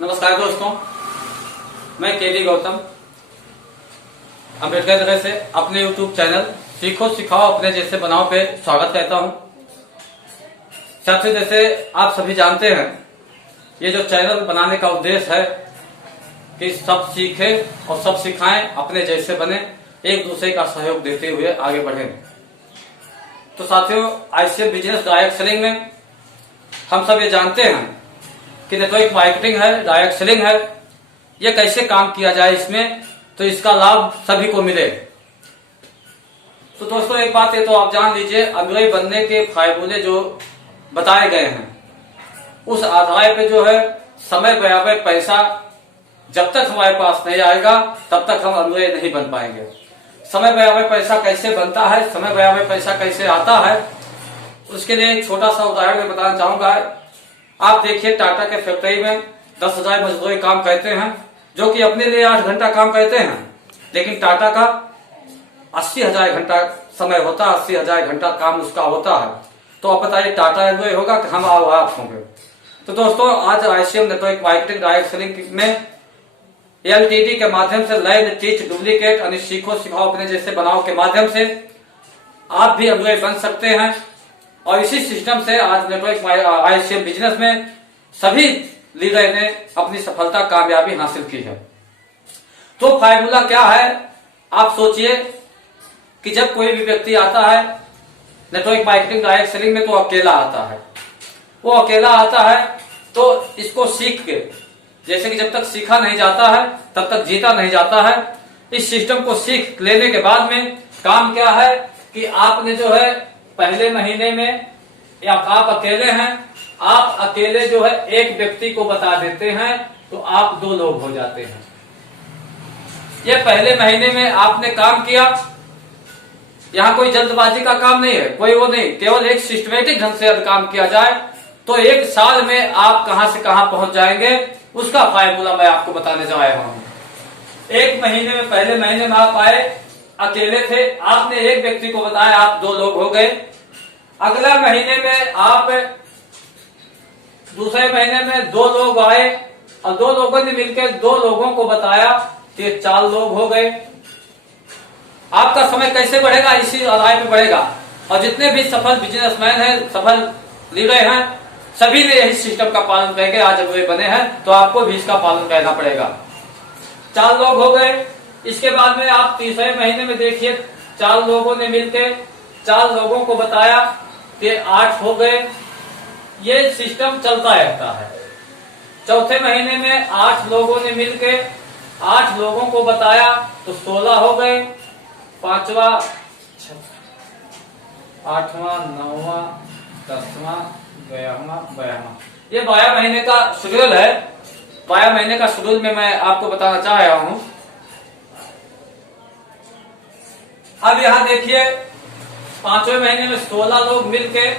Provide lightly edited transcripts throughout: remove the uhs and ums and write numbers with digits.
नमस्कार दोस्तों, मैं केवी गौतम अम्बेडकर नगर से अपने YouTube चैनल सीखो सिखाओ अपने जैसे बनाओ पे स्वागत करता हूं। साथियों, जैसे आप सभी जानते हैं, ये जो चैनल बनाने का उद्देश्य है कि सब सीखें और सब सिखाएं, अपने जैसे बने, एक दूसरे का सहयोग देते हुए आगे बढ़ें। तो साथियों, ICF बिजनेस डायरेक्ट सेलिंग में हम सब ये जानते हैं कि नेटवर्क मार्केटिंग है, डायरेक्ट सेलिंग है, ये कैसे काम किया जाए इसमें, तो इसका लाभ सभी को मिले। तो दोस्तों, एक बात ये तो आप जान लीजिए, अनुयायी बनने के फार्मूले जो बताए गए हैं, उस आधार पे जो है समय बराबर पैसा जब तक हमारे पास नहीं आएगा तब तक हम अनुयायी नहीं बन पाएंगे। समय बराबर पैसा कैसे बनता है, समय बराबर पैसा कैसे आता है, उसके लिए एक छोटा सा उदाहरण मैं बताना चाहूंगा। आप देखिए, टाटा के फैक्ट्री में 10,000 मजदूर काम करते हैं, जो कि अपने लिए 8 घंटा काम करते हैं, लेकिन टाटा का 80,000 घंटा समय होता है, 80,000 घंटा काम उसका होता है। तो आप बताइए, टाटा एम्प्लॉय होगा कि हम आप होंगे? तो दोस्तों, आज ICF network marketing direct selling में LTD के माध्यम से लर्न टीच डुप्लीकेट यानी सीखो सिखाओ अपने जैसे बनाओ के माध्यम से आप भी एम्प्लॉय बन सकते हैं। और इसी सिस्टम से आज नेटवर्क ICF बिजनेस में सभी लीडर ने अपनी सफलता कामयाबी हासिल की है। तो फार्मूला क्या है? आप सोचिए कि जब कोई भी व्यक्ति आता है नेटवर्क मार्केटिंग डायरेक्ट सेलिंग में, तो अकेला आता है। वो अकेला आता है तो इसको सीख के, जैसे कि जब तक सीखा नहीं जाता है तब तक जीता नहीं जाता है। इस सिस्टम को सीख लेने के बाद में काम क्या है कि आपने जो है पहले महीने में, या आप अकेले हैं, आप अकेले जो है एक व्यक्ति को बता देते हैं तो आप 2 लोग हो जाते हैं। ये पहले महीने में आपने काम किया, यहाँ कोई जल्दबाजी का काम नहीं है, कोई वो नहीं, केवल एक सिस्टमेटिक ढंग से काम किया जाए तो 1 साल में आप कहां से कहां पहुंच जाएंगे, उसका फार्मूला मैं आपको बताने जा रहा हूं। 1 महीने में, पहले महीने में आप आए, अकेले थे, आपने एक व्यक्ति को बताया, आप 2 लोग हो गए। अगला महीने में आप, दूसरे महीने में 2 लोग आए और 2 लोगों ने मिलकर 2 लोगों को बताया तो 4 लोग हो गए। आपका समय कैसे बढ़ेगा? इसी आधार पे बढ़ेगा। और जितने भी सफल बिजनेसमैन हैं, सफल लीडर हैं, सभी ने यही सिस्टम का पालन करके आज वे बने हैं, तो आपको भी इसका पालन करना पड़ेगा। 4 लोग हो गए। इसके बाद में आप तीसरे महीने में देखिए, 4 लोगों ने मिलकर 4 लोगों को बताया कि 8 हो गए। ये सिस्टम चलता रहता है। चौथे महीने में 8 लोगों ने मिलकर 8 लोगों को बताया तो 16 हो गए। 5वां, 8वां, 9वां, 10वां, 11वां, ये 12 महीने का शेड्यूल है। 12 महीने का शेड्यूल में मैं आपको बताना चाह रहा हूं। अब यहां देखिए, 5वें महीने में 16 लोग मिलके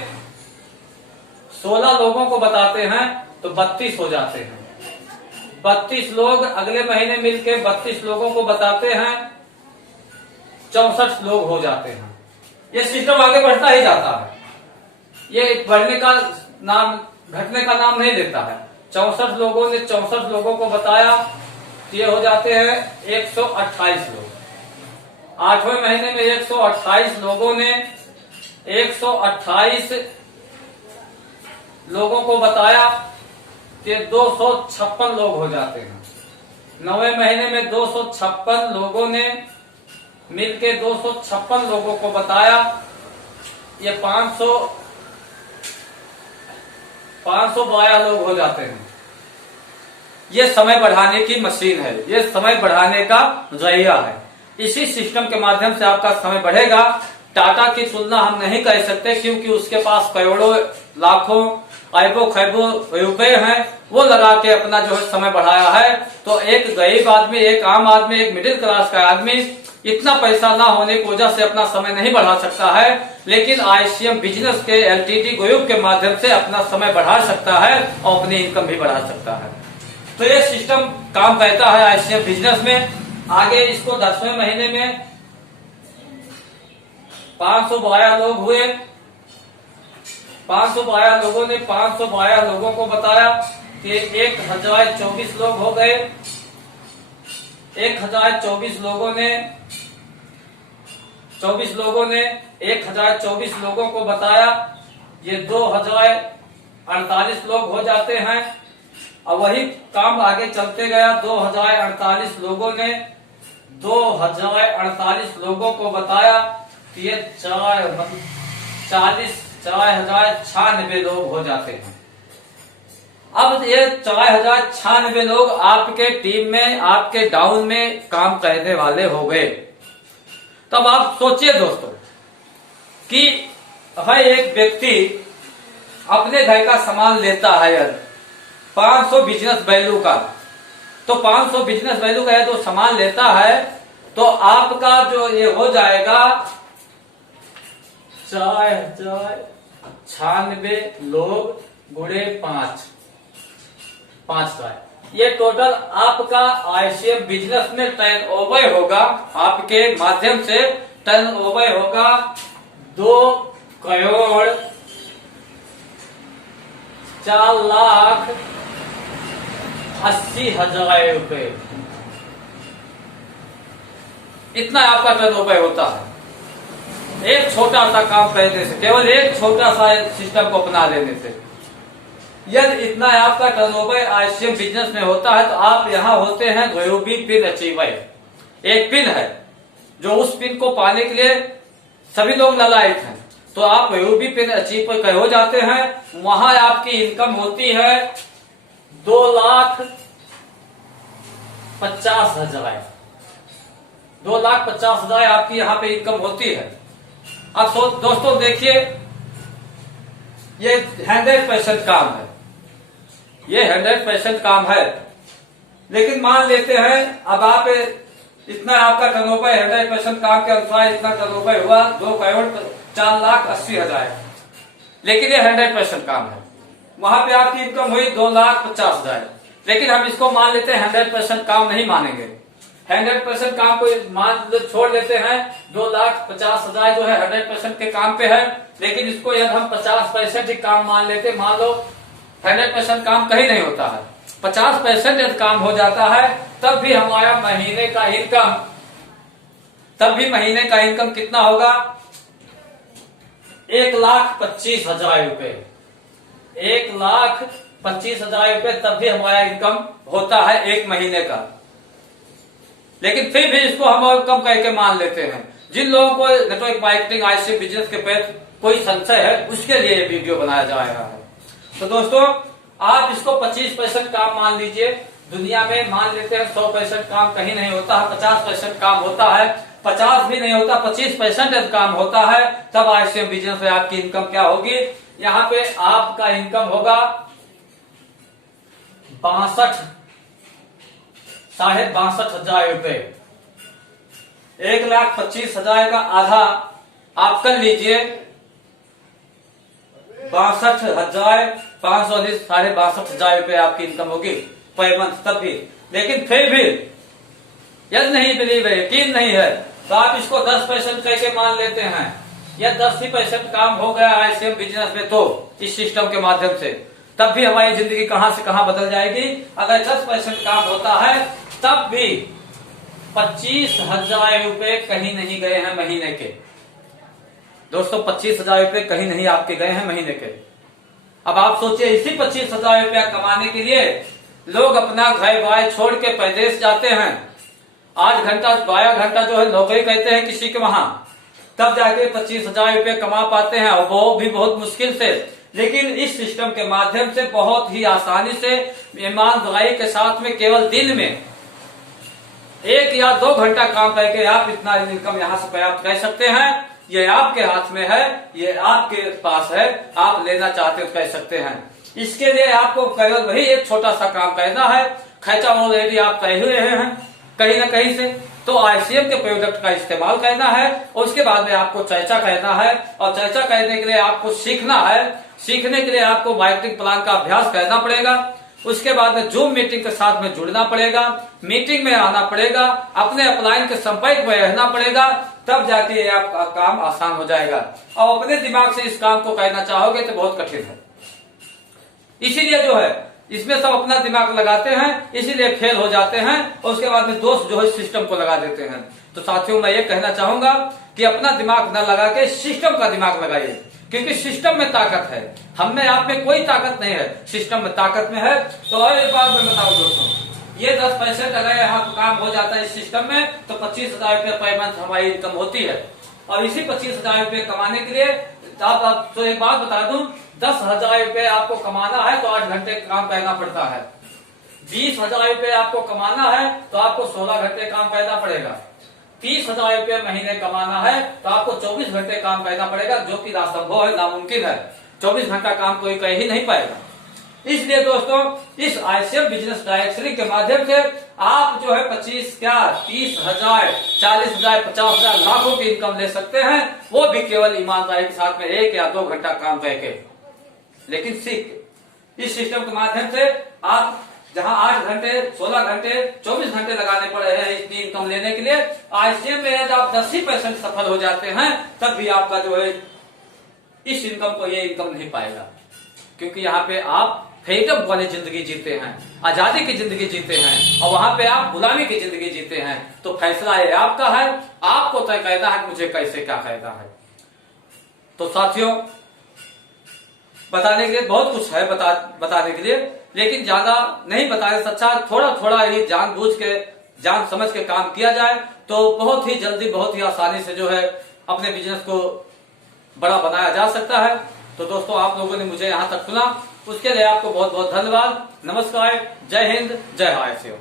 16 लोगों को बताते हैं तो 32 हो जाते हैं। 32 लोग अगले महीने मिलके 32 लोगों को बताते हैं, 64 लोग हो जाते हैं। ये सिस्टम आगे बढ़ता ही जाता है, ये बढ़ने का नाम, घटने का नाम नहीं लेता है। 64 लोगों ने 64 लोगों को बताया तो ये हो जाते हैं 128 लोग। 8वें महीने में 128 लोगों ने 128 लोगों को बताया कि 256 लोग हो जाते हैं। 9वें महीने में 256 लोगों ने मिलके 256 लोगों को बताया, ये 512 लोग हो जाते हैं। ये समय बढ़ाने की मशीन है, ये समय बढ़ाने का जरिया है। इसी सिस्टम के माध्यम से आपका समय बढ़ेगा। टाटा की तुलना हम नहीं कर सकते, क्योंकि उसके पास करोड़ों, लाखों, अरबों खरबों रुपए हैं, वो लगा के अपना जो है समय बढ़ाया है। तो एक गरीब आदमी, एक आम आदमी, एक मिडिल क्लास का आदमी इतना पैसा ना होने की वजह से अपना समय नहीं बढ़ा सकता है, लेकिन ICF बिजनेस के LTD ग्रुप के माध्यम से अपना समय बढ़ा सकता है और अपनी इनकम भी बढ़ा सकता है। तो ये सिस्टम काम करता है ICF बिजनेस में। आगे इसको 10वें महीने में 512 लोग हुए। 512 लोगों ने 512 लोगों को बताया कि 1024 लोग हो गए। 1024 लोगों ने 1024 लोगों को बताया, ये 2048 लोग हो जाते हैं। अब वही काम आगे चलते गया। 2048 लोगों ने 2048 लोगों को बताया कि ये 4096 लोग हो जाते हैं। अब ये 4096 लोग आपके टीम में, आपके डाउन में काम करने वाले हो गए। तब आप सोचिए दोस्तों कि हर एक व्यक्ति अपने घर का सामान लेता है 500 बिजनेस वैल्यू का, तो 500 बिजनेस वैल्यू का जो सामान लेता है तो आपका जो ये हो जाएगा 4096 लोग गुणे 5 ये टोटल आपका आईसीएम बिजनेस में टर्न ओवर होगा। आपके माध्यम से टर्न ओवर होगा 2,04,80,000 रुपए। इतना आपका टर्न ओवर होता है एक छोटा सा काम करने से, केवल एक छोटा सा सिस्टम को अपना लेने से। यदि इतना आपका टर्नओवर आईसीएम बिजनेस में होता है तो आप यहाँ होते हैं यूबी पिन अचीवर। एक पिन है जो उस पिन को पाने के लिए सभी लोग ललायत हैं, तो आप यूबी पिन अचीवर का हो जाते हैं। वहां आपकी इनकम होती है 2,50,000। 2,50,000 आपकी यहाँ पे इनकम होती है। अब दोस्तों देखिए, ये 100% काम है, ये 100% काम है। लेकिन मान लेते हैं अब आप इतना आपका टर्नओवर 100% काम के अनुसार इतना टर्नओवर हुआ 2,04,80,000, लेकिन ये 100% काम है। वहां पे आपकी इनकम हुई 2,50,000, लेकिन हम इसको मान लेते हैं 100% काम नहीं मानेंगे। 100% काम को मान छोड़ लेते हैं। 2,50,000 जो है 100% के काम पे है, लेकिन इसको यदि हम 50% ही काम मान लेते, मान लो 100% काम कहीं नहीं होता है, 50% यदि काम हो जाता है तब भी हमारा महीने का इनकम कितना होगा 1,25,000 रुपए। 1,25,000 रुपए तब भी हमारा इनकम होता है एक महीने का। लेकिन फिर भी इसको हम और कम करके मान लेते हैं। जिन लोगों को नेटवर्क मार्केटिंग आईसीएम बिजनेस के पे कोई संशय है उसके लिए ये वीडियो बनाया जा रहा है। तो दोस्तों आप इसको 25% काम मान लीजिए। दुनिया में मान लेते हैं 100% काम कहीं नहीं होता है, 50% काम होता है, 50 भी नहीं होता, 25% काम होता है। तब आईसीएम बिजनेस में आपकी इनकम क्या होगी, यहाँ पे आपका इनकम होगा 62,500 रुपए। 1,25,000 का आधा आप कर लीजिए 62,500 62,500 रुपए आपकी इनकम होगी पर मंथ तब भी। लेकिन फिर भी यदि नहीं बिलीव है, यकीन नहीं है, तो आप इसको 10% करके मान लेते हैं। या 10% काम हो गया आईसीएम बिजनेस में तो इस सिस्टम के माध्यम से, तब भी हमारी जिंदगी कहां से कहां बदल जाएगी। अगर 10% काम होता है तब भी 25,000 रुपए कहीं नहीं गए हैं महीने के। दोस्तों 25,000 रुपए कहीं नहीं आपके गए हैं महीने के। अब आप सोचिए इसी 25,000 रुपया कमाने के लिए लोग अपना घर बार छोड़ के प्रदेश जाते हैं। 8 घंटा 12 घंटा जो है नौकरी करते हैं किसी के वहां, तब जाके 25,000 रुपये कमा पाते हैं, और वो भी बहुत मुश्किल से। लेकिन इस सिस्टम के माध्यम से बहुत ही आसानी से ईमानदारी के साथ में केवल दिन में 1 या 2 घंटा काम करके आप इतना इनकम यहाँ से प्राप्त कर सकते हैं। ये आपके हाथ में है, ये आपके पास है, आप लेना चाहते हो कर सकते हैं। इसके लिए आपको केवल वही एक छोटा सा काम करना है। खर्चा ऑलरेडी आप कर ही रहे हैं कहीं ना कहीं से, तो आईसीएम के प्रोडक्ट का इस्तेमाल करना है। और उसके बाद में आपको चर्चा करना है, और चर्चा करने के लिए आपको सीखना है। सीखने के लिए आपको मार्केटिंग प्लान का अभ्यास करना पड़ेगा। उसके बाद में जूम मीटिंग के साथ में जुड़ना पड़ेगा, मीटिंग में आना पड़ेगा, अपने अपलाइन के संपर्क में रहना पड़ेगा, तब जाके ये आपका काम आसान हो जाएगा। और अपने दिमाग से इस काम को करना चाहोगे तो बहुत कठिन है। इसीलिए जो है इसमें सब अपना दिमाग लगाते हैं, इसीलिए फेल हो जाते हैं और उसके बाद में दोस्त जो है सिस्टम को लगा देते हैं। तो साथियों मैं ये कहना चाहूंगा कि अपना दिमाग न लगा के सिस्टम का दिमाग लगाइए, क्योंकि सिस्टम में ताकत है, हम में आप में कोई ताकत नहीं है, सिस्टम में ताकत में है। तो और एक बात मैं बताऊं दोस्तों, ये 10 पैसे अगर यहाँ काम हो जाता है इस सिस्टम में तो 25,000 रुपये पर मंथ हमारी इनकम होती है। और इसी 25,000 रुपये कमाने के लिए आप तो एक बात बता दूं, 10,000 रुपये आपको कमाना है तो 8 घंटे काम करना पड़ता है। 20,000 रुपये आपको कमाना है तो आपको 16 घंटे काम करना पड़ेगा। 30,000 रुपये महीने कमाना है तो आपको 24 घंटे काम करना पड़ेगा, जो कि असंभव है, नामुमकिन है। 24 घंटा काम कोई कर ही नहीं पाएगा। इसलिए दोस्तों इस ICF बिजनेस डायरेक्टरी के माध्यम से आप जो है 30,000, 40,000, 50,000, लाखों की इनकम ले सकते हैं, वो भी केवल ईमानदारी के साथ में 1 या 2 घंटा काम करके। लेकिन सीख इस सिस्टम के माध्यम से आप जहां 8 घंटे, 16 घंटे, 24 घंटे लगाने पड़ रहे हैं इतनी इनकम लेने के लिए, ICF में यदि आप 10% सफल हो जाते हैं तब भी आपका जो है इस इनकम को ये इनकम नहीं पाएगा, क्योंकि यहाँ पे आप फ्रीडम वाली जिंदगी जीते हैं, आजादी की जिंदगी जीते हैं, और वहां पे आप गुलामी की जिंदगी जीते हैं। तो फैसला ये आपका है, आपको तय करना है कि मुझे कैसे क्या करना है। तो साथियों बताने के लिए बहुत कुछ है बताने के लिए, लेकिन ज्यादा नहीं बताने से अच्छा थोड़ा थोड़ा ही जानबूझ के, जान समझ के काम किया जाए तो बहुत ही जल्दी, बहुत ही आसानी से जो है अपने बिजनेस को बड़ा बनाया जा सकता है। तो दोस्तों आप लोगों ने मुझे यहाँ तक सुना, उसके लिए आपको बहुत बहुत धन्यवाद। नमस्कार, जय हिंद, जय ICF।